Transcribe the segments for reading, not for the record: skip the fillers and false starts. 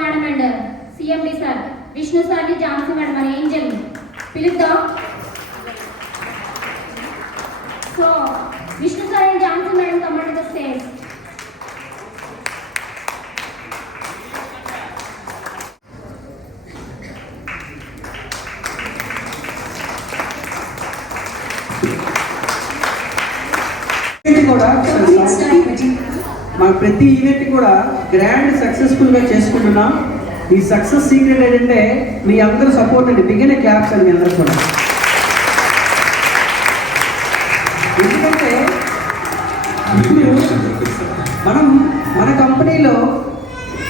Madam and CMD sir Vishnu సార్ని Jhansi madam అని ఏంజల్ని పిలుద్దాం. So Vishnu sir and Jhansi madam come to the stage. కూడా మన ప్రతి ఈవెంట్ కూడా గ్రాండ్ సక్సెస్ఫుల్గా చేసుకుంటున్నాం. ఈ సక్సెస్ సీక్రెట్ ఏంటంటే మీ అందరూ సపోర్ట్ అండి. బిగిన క్లాప్స్ అండి అందరూ కూడా. ఎందుకంటే మనం మన కంపెనీలో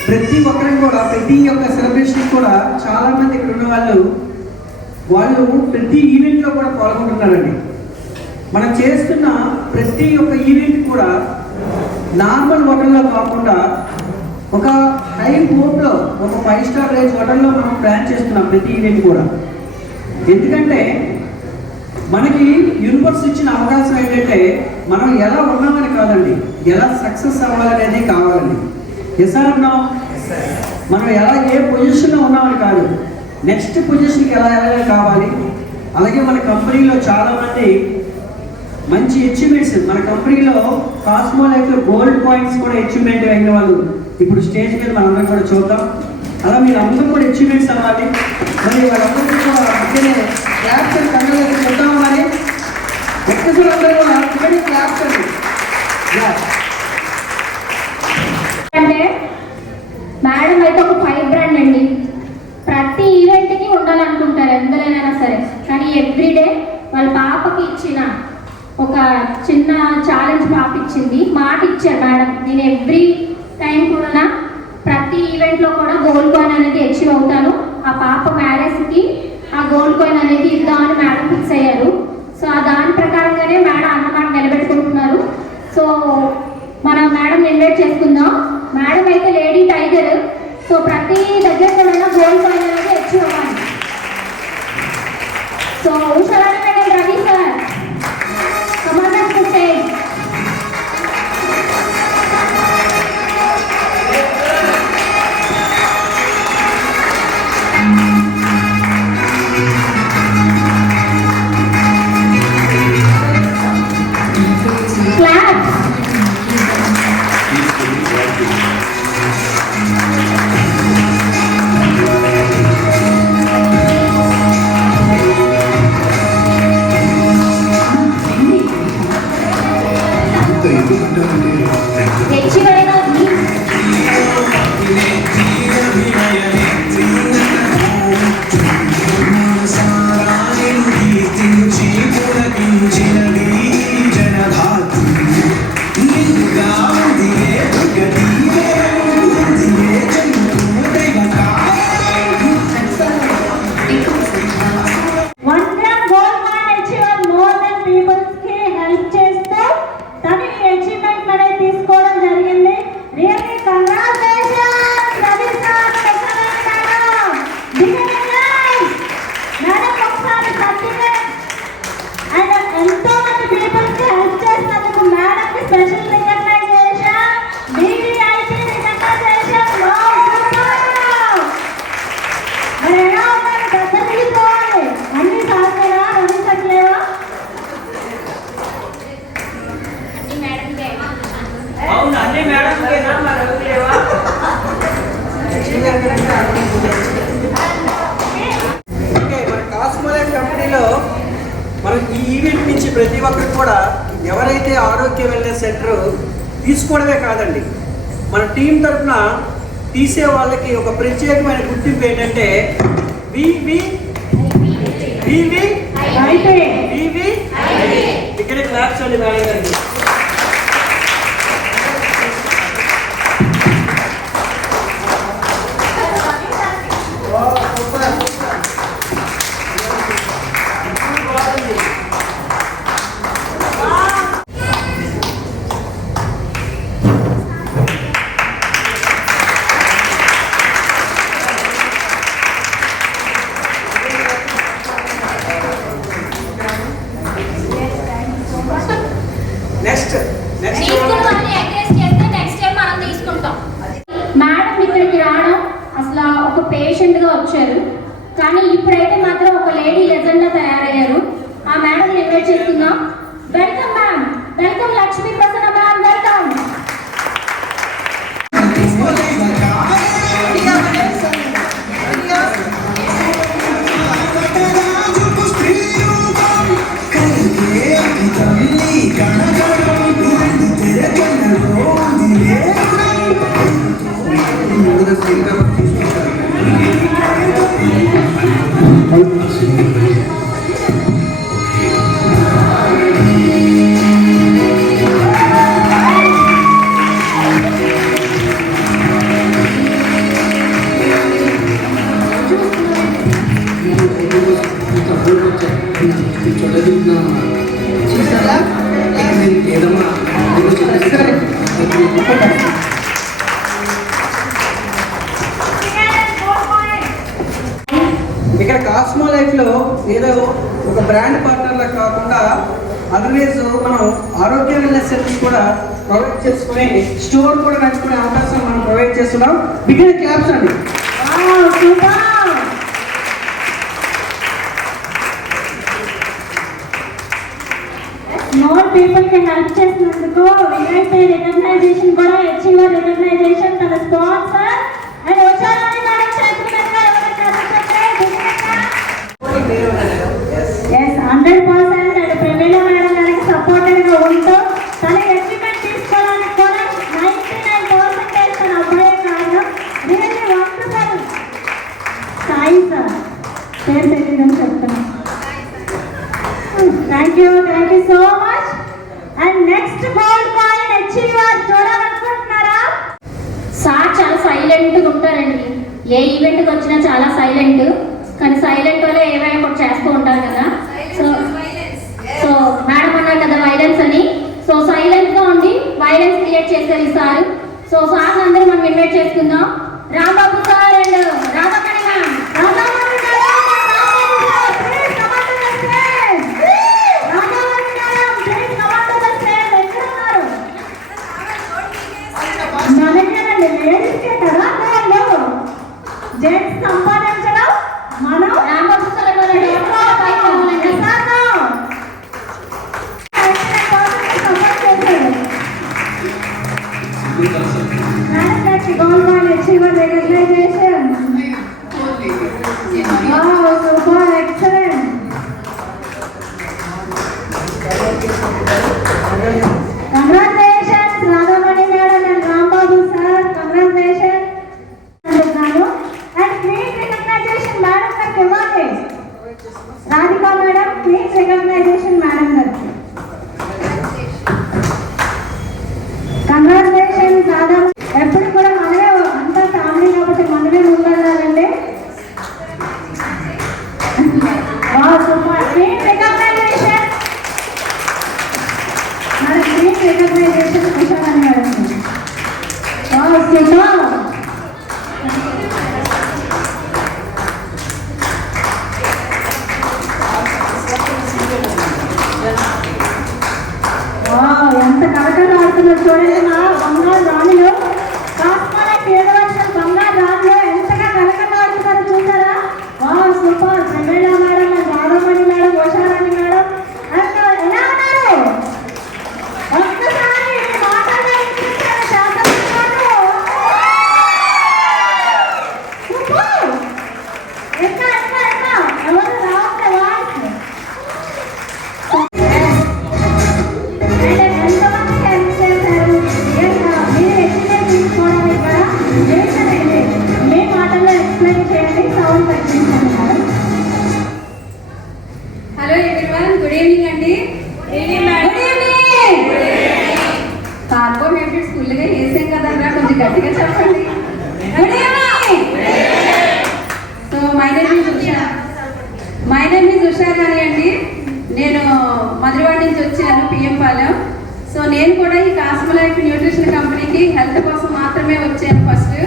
ప్రతి ఒక్కరికి కూడా ప్రతి ఒక్క సెలబ్రేషన్ కూడా చాలామంది ఇక్కడ ఉన్న వాళ్ళు ప్రతి ఈవెంట్లో కూడా పాల్గొంటున్నారండి. మనం చేస్తున్న ప్రతి ఒక్క ఈవెంట్ కూడా నార్మల్ హోటల్లో కాకుండా ఒక హై హోమ్లో ఒక 5 స్టార్ రేంజ్ హోటల్లో మనం ప్లాన్ చేస్తున్నాం ప్రతి ఈవెంట్ కూడా. ఎందుకంటే మనకి యూనివర్స్ ఇచ్చిన అవకాశం ఏంటంటే మనం ఎలా ఉన్నామని కాదండి, ఎలా సక్సెస్ అవ్వాలనేది కావాలండి. Yes or no? మనం ఎలా ఏ పొజిషన్లో ఉన్నామని కాదు, నెక్స్ట్ పొజిషన్కి ఎలా కావాలి. అలాగే మన కంపెనీలో చాలామంది మంచి అచీవ్మెంట్స్, మన కంపెనీలో కాస్మో లైఫ్లో గోల్డ్ కాయిన్స్ కూడా అచీవ్మెంట్ అయిన వాళ్ళు ఇప్పుడు స్టేజ్ మీద మనందరం కూడా చూద్దాం. అలా మీరు అందరూ కూడా అచీవ్మెంట్స్ అవ్వాలి. మరి వాళ్ళందరికీ కూడా అందుకనే క్లాప్స్ అని కళ్ళకి చూద్దాం. మరి ఒక్కసారి అందరూ కూడా అందుకని క్లాప్స్ అండి. అంటే మేడం అయితే ఒక ఫైర్ బ్రాండ్ అండి. ప్రతి ఈవెంట్కి ఉండాలనుకుంటారు ఎందులోనైనా సరే, కానీ ఎవ్రీడే వాళ్ళ పాపకి ఇచ్చిన ఒక చిన్న ఛాలెంజ్ పాప ఇచ్చింది, మాట ఇచ్చారు మేడం. నేను ఎవ్రీ టైం కూడా ప్రతి ఈవెంట్లో కూడా గోల్డ్ కాయిన్ అనేది అచీవ్ అవుతాను, ఆ పాప మ్యారేజ్కి ఆ గోల్డ్ కాయిన్ అనేది ఇద్దామని మేడం ఫిక్స్ అయ్యారు. సో దాని ప్రకారంగానే మేడం అన్నమాట నిలబెట్టుకుంటున్నారు. సో మనం మేడం ఇన్వైట్ చేసుకుందాం. మేడం అయితే లేడీ టైగర్. సో ప్రతి దగ్గర కూడా గోల్డ్ కాయిన్ అనేది అచీవ్ అవ్వాలి. So Usharani madam, Ravi sir come on to the stage. Clap. మనం ఈ ఈవెంట్ నుంచి ప్రతి ఒక్కరికి కూడా ఎవరైతే ఆరోగ్య వెల్నెస్ సెంటర్ తీసుకోవడమే కాదండి, మన టీం తరఫున తీసే వాళ్ళకి ఒక ప్రత్యేకమైన గుర్తింపు ఏంటంటే ఇక్కడ క్లాప్స్ అండి మేడం గారికి. పేషెంట్గా వచ్చారు. కానీ ఇప్పుడైతే మాత్రం ఒక లేడీ లెజెండ్లా తయారయ్యారు. ఆ మేడం ఇన్వైట్ చేస్తున్నాం. Welcome ma'am, welcome Lakshmi Prasanna ma'am, welcome. ఇక్కడ కాస్మో లైఫ్లో ఏదో ఒక బ్రాండ్ పార్ట్నర్లా కాకుండా అదర్వైజ్ మనం ఆరోగ్య వెల్నెస్ సర్వీస్ కూడా ప్రొవైడ్ చేసుకుని స్టోర్ కూడా నడుచుకునే అవకాశం మనం ప్రొవైడ్ చేస్తున్నాం. బిగిన క్లాప్స్ అండి. మోర్ పీపుల్ కి హెల్ప్ చేసినందుకు విఐపి రికగ్నైజేషన్ కూడా అచీవర్ రికగ్నైజేషన్ తన స్పాన్సర్ అండ్ వచ్చారని మేడం చేతులుగా ఎస్ 100% అండ్ ప్రమీల మేడం గారికి సపోర్టివ్ గా ఉంటూ తన అచీవ్మెంట్ తీసుకోవడానికి కూడా 99% తన అబ్బాయి కారణం. Really wonderful. సాయి సార్ పేరు తెలియదని చెప్తున్నాను. Thank you so much. And next gold coin achiever చూడాలనుకుంటున్నారా? సార్ చాలా సైలెంట్గా ఉంటారండి. ఏ ఈవెంట్కి వచ్చినా చాలా సైలెంట్. కానీ సైలెంట్ వల్ల ఏమైనా ఒకటి చేస్తూ ఉంటారు కదా. సో మేడం అన్నారు కదా వైలెన్స్ అని. సో సైలెంట్గా ఉండి వైలెన్స్ క్రియేట్ చేశారు ఈ సార్. సో సార్ అందరూ మనం ఇన్వైట్ చేసుకుందాం. Rambabu sir and Radhamani ma'am. మనకేనండి లేడీస్కే కదా జెంట్స్ సంపాదించడం మనం Rambabu sir gold achiever recognition. Super excellent. Congratulations Radhamani madam and Rambabu sir. Congratulation అంటున్నాను. అండ్ క్వీన్ రికగ్నైజేషన్ మేడం గారికి ఇవ్వాలి. Radhika madam queen recognition madam గారికి. కంగ్రాచులేషన్స్ రాధా. ఎప్పుడు కూడా మనమే అంతా ఫ్యామిలీ కాబట్టి మనమే ముందెళ్ళాలండి. సూపర్. క్వీన్ రికగ్నైజేషన్ మన క్వీన్ రికగ్నైజేషన్ విషయాన్ని మేడం. సూపర్. ఎంత కలకలు ఆడుతున్నారు చూడండి. మా బంగారు రాణులు కాస్మాల 7 వర్షాల బంగారు రాణులు ఎంతగా కలకలు ఆడుతున్నారు చూసారా? Super. Pramila madam and Radhamani madam, Usharani madam ఎలా ఉన్నారు? ఒక్కసారి మాటల్లో వినిపించారు శాసనసభలో. సూపర్. ఎక్క ఎవరు రావట్లే వాయిస్. ఎంతమంది హెల్ప్ చేశారు? మీరు ఎక్స్ప్లెయిన్ తీసుకోవడానికి కూడా చేశారండి. మీ మాటల్లో ఎక్స్ప్లెయిన్ చేయండి. సౌండ్ తగ్గించండి madam. Hello everyone, good evening అండి. కార్బోహైడ్రేట్స్ ఫుల్గా వేసాం కదన్నా, కొంచెం గట్టిగా చెప్పండి. Good evening. So my name is Usha గారి అండి. నేను మధురవాడ నుంచి వచ్చాను, పిఎం పాలెం. సో నేను కూడా ఈ కాస్మో లైఫ్ న్యూట్రిషన్ కంపెనీకి హెల్త్ కోసం మాత్రమే వచ్చాను ఫస్ట్.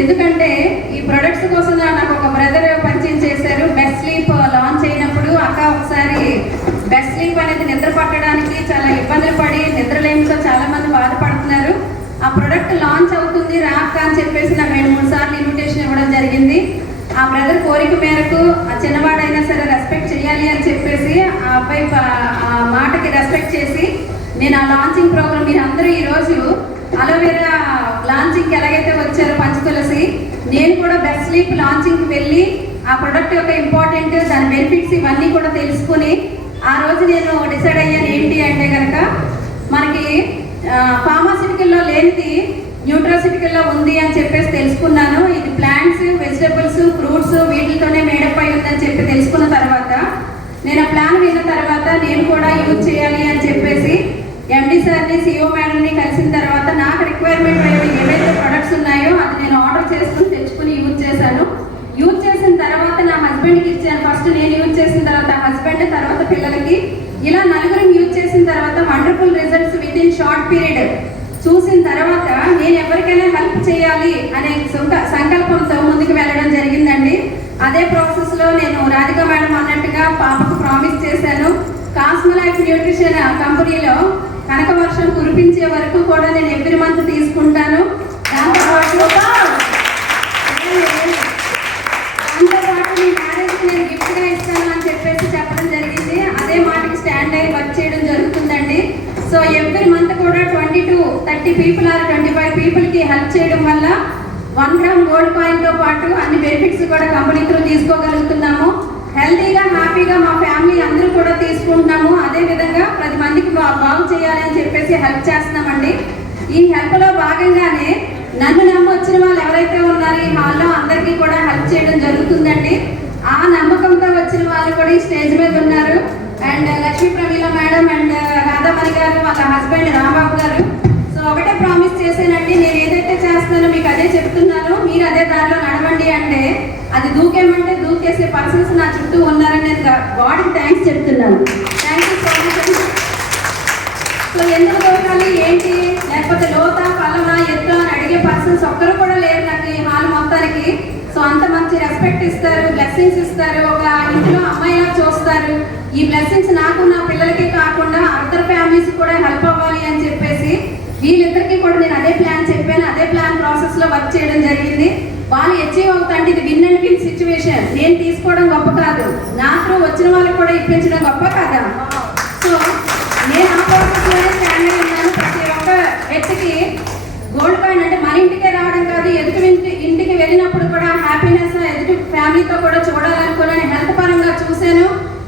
ఎందుకంటే ఈ ప్రొడక్ట్స్ కోసం నాకు ఒక బ్రదర్ పరిచయం చేశారు. బెస్ట్ స్లీప్ లాంచ్ అయినప్పుడు అక్క ఒకసారి బెస్ట్ స్లీప్ అనేది నిద్ర పట్టడానికి చాలా ఇబ్బందులు పడి నిద్రలేమితో చాలా మంది బాధపడుతున్నారు. ఆ ప్రొడక్ట్ లాంచ్ అవుతుంది రాక అని చెప్పేసి నాకు 2-3 సార్లు ఇన్విటేషన్ ఇవ్వడం జరిగింది. కోరిక మేరకు ఆ చిన్నవాడైనా సరే రెస్పెక్ట్ చేయాలి అని చెప్పేసి ఆ అబ్బాయి ఆ మాటకి రెస్పెక్ట్ చేసి నేను ఆ లాంచింగ్ ప్రోగ్రామ్, మీరు అందరూ ఈరోజు అలోవెరా లాంచింగ్కి ఎలాగైతే వచ్చారో పంచతులసి, నేను కూడా బెస్ట్ స్లీప్ లాంచింగ్కి వెళ్ళి ఆ ప్రొడక్ట్ యొక్క ఇంపార్టెంట్, దాని బెనిఫిట్స్ ఇవన్నీ కూడా తెలుసుకుని ఆ రోజు నేను డిసైడ్ అయ్యాను ఏంటి అంటే కనుక మనకి ఫార్మాసిటికల్లో లేనిది న్యూట్రాసిటికల్లో ఉంది అని చెప్పేసి తెలుసుకున్నాను. ఇది ప్లాంట్స్, వెజిటబుల్స్, ఫ్రూట్స్ వీటితోనే మేడప్ అయి ఉందని చెప్పి తెలుసుకున్న తర్వాత నేను ఆ ప్లాన్ విన్న తర్వాత నేను కూడా యూజ్ చేయాలి అని చెప్పేసి ఎండి సార్ని, సిఓ మేడంని కలిసిన తర్వాత నాకు రిక్వైర్మెంట్ ఏవైతే ప్రొడక్ట్స్ ఉన్నాయో అది నేను ఆర్డర్ చేసుకుని తెచ్చుకుని యూజ్ చేశాను. యూజ్ చేసిన తర్వాత నా హస్బెండ్కి ఇచ్చాను. ఫస్ట్ నేను యూజ్ చేసిన తర్వాత హస్బెండ్, తర్వాత పిల్లలకి, ఇలా నలుగురిని యూజ్ చేసిన తర్వాత wonderful results with in short period చూసిన తర్వాత నేను ఎవరికైనా హెల్ప్ చేయాలి అనే సంకల్పంతో ముందుకు వెళ్ళడం జరిగిందండి. అదే ప్రాసెస్లో నేను రాధిక మేడం అన్నట్టుగా పాపకు ప్రామిస్ చేశాను. కాస్మోలైఫ్ న్యూట్రిషన్ కంపెనీలో కనక వర్షం కురిపించే వరకు కూడా నేను ఎవ్రీ మంత్ తీసుకుంటాను. దాంతోపాటు మీ మ్యారేజ్కి నేను గిఫ్ట్గా ఇస్తాను అని చెప్పేసి చెప్పడం జరిగింది. అదే మాటకి స్టాండ్ అయ్యి వర్క్ చేయడం జరుగుతుందండి. సో ఎవ్రీ మంత్ కూడా 20 to 30 పీపుల్ ఆర్ 25 పీపుల్కి హెల్ప్ చేయడం వల్ల 1 గ్రామ్ గోల్డ్ కాయిన్తో పాటు అన్ని బెనిఫిట్స్ కూడా కంపెనీ త్రూ తీసుకోగలుగుతున్నాము. హెల్తీగా, హ్యాపీగా మా ఫ్యామిలీ అందరూ కూడా తీసుకుంటున్నాము. అదేవిధంగా 10 మందికి బాగు చేయాలని చెప్పేసి హెల్ప్ చేస్తున్నామండి. ఈ హెల్ప్లో భాగంగానే నన్ను నమ్మొచ్చిన వాళ్ళు ఎవరైతే ఉన్నారో ఈ హాల్లో అందరికీ కూడా హెల్ప్ చేయడం జరుగుతుందండి. ఆ నమ్మకంతో వచ్చిన వాళ్ళు కూడా ఈ స్టేజ్ మీద ఉన్నారు. And Lakshmi Pramila madam and Radhamani గారు, వాళ్ళ హస్బెండ్ రాంబాబు గారు. సో ఒకటే ప్రామిస్ చేశానండి, నేను ఏదైతే చేస్తున్నానో మీకు అదే చెప్తున్నాను, మీరు అదే దారిలో నడవండి అంటే అది దూకేమంటే దూకేసే పర్సన్స్ నా చుట్టూ ఉన్నారని గాడ్కి థ్యాంక్స్ చెప్తున్నాను. Thank you so much. So ఎందుకు దూకాలి ఏంటి, లేకపోతే లోతా, పల్లమా, ఎత్తు అని అడిగే పర్సన్స్ ఒక్కరు కూడా లేరు నాకు ఈ హాల్ మొత్తానికి. సో అంత మంచి రెస్పెక్ట్ ఇస్తారు, బ్లెస్సింగ్స్ ఇస్తారు, ఒక ఇంట్లో అమ్మాయిలా చూస్తారు. ఈ బ్లెస్సింగ్స్ నాకు, నా పిల్లలకి కాకుండా అదర్ ఫ్యామిలీస్ కూడా హెల్ప్ అవ్వాలి అని చెప్పేసి వీళ్ళిద్దరికీ కూడా నేను అదే ప్లాన్ చెప్పాను. అదే ప్లాన్ ప్రాసెస్లో వర్క్ చేయడం జరిగింది. వాళ్ళు అచీవ్ అవుతాంటే ఇది విన్ అండ్ విన్ సిచ్యువేషన్. నేను తీసుకోవడం గొప్ప కాదు, నాకు వచ్చిన వాళ్ళకి కూడా ఇప్పించడం గొప్ప కాదా. సో నేను ఆ ప్రాసెస్లోనే స్టాండ్ అయి ఉన్నాను. ప్రతి ఒక్క వ్యక్తికి గోల్డ్ కాయిన్ అంటే మన ఇంటికే రావడం కాదు, ఎదుటి ఇంటికి వెళ్ళినప్పుడు కూడా హ్యాపీనెస్ ఎదుటి ఫ్యామిలీతో కూడా చూడాలనుకున్నాను. హెల్త్ పరంగా చూశాను,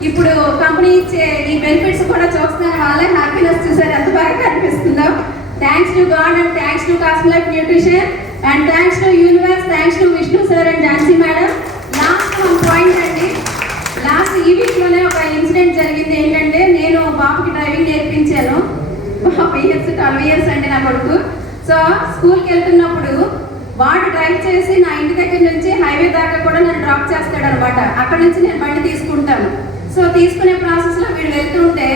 ఇప్పుడు కంపెనీ ఇచ్చే ఈ బెనిఫిట్స్ కూడా చూస్తాను. వాళ్ళే హ్యాపీనెస్ చూసారు, ఎంత బాగా కనిపిస్తుందో. Thanks to God and thanks to Cosmolife nutrition and thanks to universe, thanks to Vishnu sir and Jhansi madam. Last one point అండి, లాస్ట్ ఈ వీక్లోనే ఒక ఇన్సిడెంట్ జరిగింది. ఏంటంటే నేను బాబుకి డ్రైవింగ్ నేర్పించాను. బాబు 12 ఇయర్స్ అండి నా కొడుకు. సో స్కూల్కి వెళ్తున్నప్పుడు వాడు డ్రైవ్ చేసి నా ఇంటి దగ్గర నుంచి హైవే దాకా కూడా నన్ను డ్రాప్ చేస్తాడు అనమాట. అక్కడ నుంచి నేను బండి తీసుకుంటాను. సో తీసుకునే ప్రాసెస్లో వీడు వెళ్తుంటే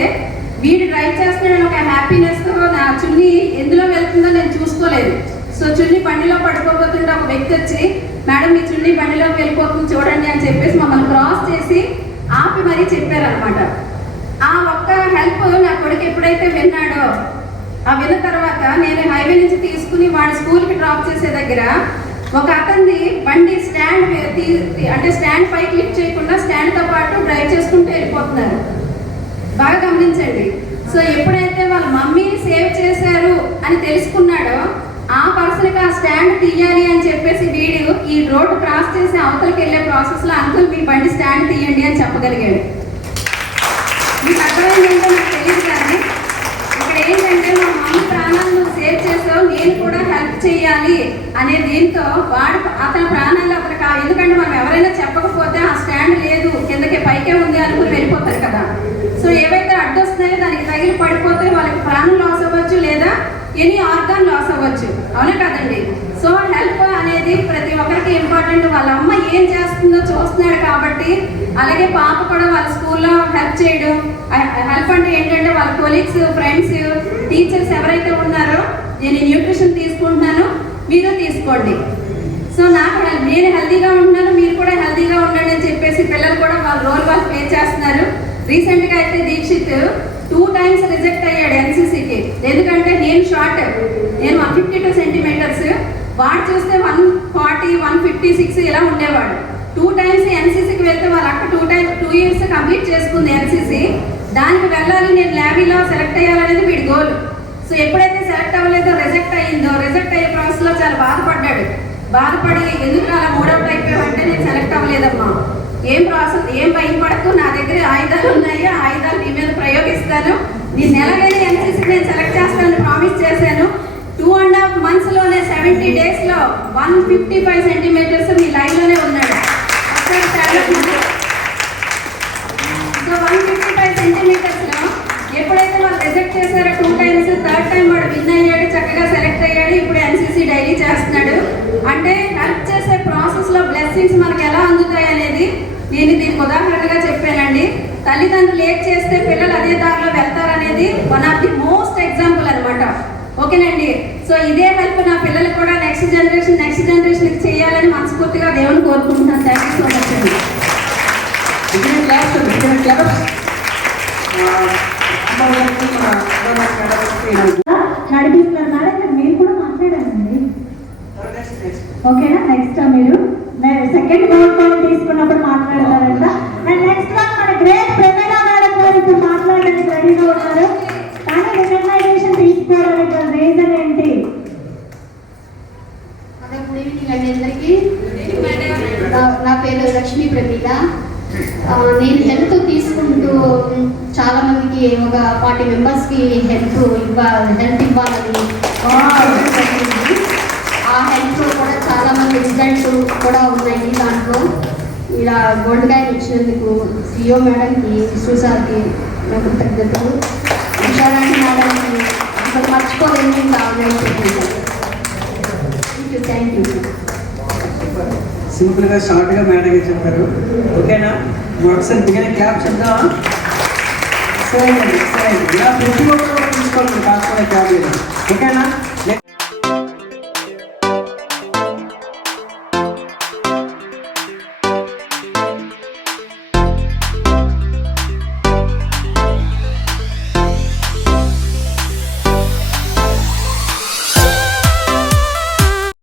వీడు డ్రైవ్ చేస్తున్నాడని ఒక హ్యాపీనెస్తో నా చున్నీ ఎందులో వెళ్తుందో నేను చూసుకోలేదు. సో చున్నీ బండిలో పడుకోబోతుంటే ఒక వ్యక్తి వచ్చి, మేడం మీ చున్నీ బండిలోకి వెళ్ళిపోతుంది చూడండి అని చెప్పేసి మమ్మల్ని క్రాస్ చేసి ఆపి మరీ చెప్పారనమాట. ఆ ఒక్క హెల్ప్ నా కొడుకు ఎప్పుడైతే విన్నాడో, ఆ విన్న తర్వాత నేను హైవే నుంచి తీసుకుని వాడి స్కూల్కి డ్రాప్ చేసే దగ్గర ఒక అతన్ని బండి స్టాండ్ అంటే స్టాండ్ పైకి లిఫ్ట్ చేయకుండా స్టాండ్తో పాటు డ్రైవ్ చేసుకుంటూ వెళ్ళిపోతున్నారు. బాగా గమనించండి. సో ఎప్పుడైతే వాళ్ళ మమ్మీని సేవ్ చేశారు అని తెలుసుకున్నాడో ఆ పర్సన్కి ఆ స్టాండ్ తీయాలి అని చెప్పేసి వీడు ఈ రోడ్డు క్రాస్ చేసి అవతలకి వెళ్ళే ప్రాసెస్లో అంకుల్ మీ బండి స్టాండ్ తీయండి అని చెప్పగలిగాడు. మీకు అర్థమైందంటే నాకు తెలియదు, కానీ ఇక్కడ ఏంటంటే మా మమ్మీ ప్రాణాలను సేవ్ చేసావు, నేను కూడా హెల్ప్ చేయాలి అనే దీంతో అతని ప్రాణాలు అతనికి, ఎందుకంటే మనం ఎవరైనా చెప్పకపోతే ఆ స్టాండ్ లేదు కిందకి పైకే ఉంది అనుకుని వెళ్ళిపోతారు కదా. సో ఏవైతే అడ్డొస్తున్నాయో దానికి తగిలి పడిపోతే వాళ్ళకి ప్రాణం లాస్ అవ్వచ్చు, లేదా ఎనీ ఆర్గాన్ లాస్ అవ్వచ్చు, అవునా కదండి. సో హెల్ప్ అనేది ప్రతి ఒక్కరికి ఇంపార్టెంట్. వాళ్ళ అమ్మ ఏం చేస్తుందో చూస్తున్నాడు కాబట్టి, అలాగే పాప కూడా వాళ్ళ స్కూల్లో హెల్ప్ చేయడం. హెల్ప్ అంటే ఏంటంటే వాళ్ళ కొలీగ్స్, ఫ్రెండ్స్, టీచర్స్ ఎవరైతే ఉన్నారో నేను న్యూట్రిషన్ తీసుకుంటున్నాను మీరు తీసుకోండి. సో నేను హెల్తీగా ఉంటున్నాను, మీరు కూడా హెల్తీగా ఉండండి అని చెప్పేసి పిల్లలు కూడా వాళ్ళ రోల్ వాళ్ళు ప్లే చేస్తున్నారు. రీసెంట్గా అయితే దీక్షిత్ 2 times రిజెక్ట్ అయ్యాడు ఎన్సీసీకి. ఎందుకంటే నేను షార్ట్, నేను 152 సెంటీమీటర్స్, వాడు చూస్తే 140, 156 ఇలా ఉండేవాడు. 2 టైమ్స్ ఎన్సీసీకి వెళ్తే వాళ్ళ అక్క 2 ఇయర్స్ కంప్లీట్ చేసుకుంది ఎన్సీసీ. దానికి వెళ్ళాలి, నేను ల్యాబీలో సెలెక్ట్ అయ్యాలనేది వీడి గోల్. సో ఎప్పుడైతే సెలెక్ట్ అవ్వలేదో రిజెక్ట్ అయ్యే ప్రాసెస్లో చాలా బాధపడ్డాడు. బాధపడి ఎందుకు అలా మూడవుట్ అయిపోయావంటే నేను సెలెక్ట్ అవ్వలేదమ్మా, ఏం భయపడకు, నా దగ్గర ఆయుధాలు ఉన్నాయి, ఆ ఆయుధాలు నీ మీద ప్రయోగిస్తాను, నేను నెలవేని ఎన్సీసీకి నేను సెలెక్ట్ చేస్తానని ప్రామిస్ చేశాను. 2.5 monthsలోనే 70 daysలో 155 centimeters మీ లైన్లోనే ఉన్నాడు. సో 155 centimetersలో ఎప్పుడైతే వాళ్ళు రిజెక్ట్ చేశారో 2 times, 3rd time వాడు విన్ అయ్యాడు, చక్కగా సెలెక్ట్ అయ్యాడు. ఇప్పుడు ఎన్సీసీ డైలీ చేస్తున్నాడు. అంటే హెల్ప్ చేసే ప్రాసెస్లో బ్లెస్సింగ్స్ మనకి ఎలా అందుతాయి అనేది నేను దీనికి ఉదాహరణగా చెప్పానండి. తల్లిదండ్రులు లేట్ చేస్తే పిల్లలు అదే దారిలో వెళ్తారనేది one of the most example అనమాట. ఓకేనండి. సో ఇదే హెల్ప్ నా పిల్లలు కూడా నెక్స్ట్ జనరేషన్ చేయాలని మనస్ఫూర్తిగా దేవుని కోరుకుంటున్నాను. థ్యాంక్ యూ సో మచ్ అండి. నడిపిస్తున్నారు మేడం, మీరు కూడా మాట్లాడారండి. ఓకేనా? నెక్స్ట్ మీరు సెకండ్ గోల్డ్ పాయింట్ తీసుకున్నప్పుడు మాట్లాడతారంట. అండ్ నెక్స్ట్ వన్ మన గ్రేట్ ప్రమేలా మేడం గారు ఇప్పుడు మాట్లాడడానికి రెడీగా ఉన్నారు. కానీ రికగ్నైజేషన్ తీసుకోవడానికి రీజన్ ఏంటి? గుడ్ ఈవినింగ్ అండి అందరికీ. నా పేరు లక్ష్మీ ప్రమీల. నేను హెల్త్ తీసుకుంటూ చాలా మందికి ఒక 40 మెంబర్స్కి హెల్త్ ఇవ్వాలని ఆ హెల్త్ కూడా చాలా మంది రిజల్ట్స్ కూడా ఉన్నాయి. దాంట్లో ఇలా గోల్డ్ కాయిన్ ఇచ్చినందుకు సిఇఓ మేడంకి, విష్ణు సార్కి నా కృతజ్ఞతలు. ఉషారాణి మేడంకి అసలు మర్చిపోలేని థ్యాంక్ యూ. సింపుల్గా షార్ట్గా మేడంగా చెప్పారు. ఓకేనా? ఒకసారి బిగిన క్లాప్ చెప్దామా? సరే అండి, సరే అండి. ఇలా ప్రతి ఒక్కరు తీసుకోండి కాకపోతే క్లాప్. ఓకేనా?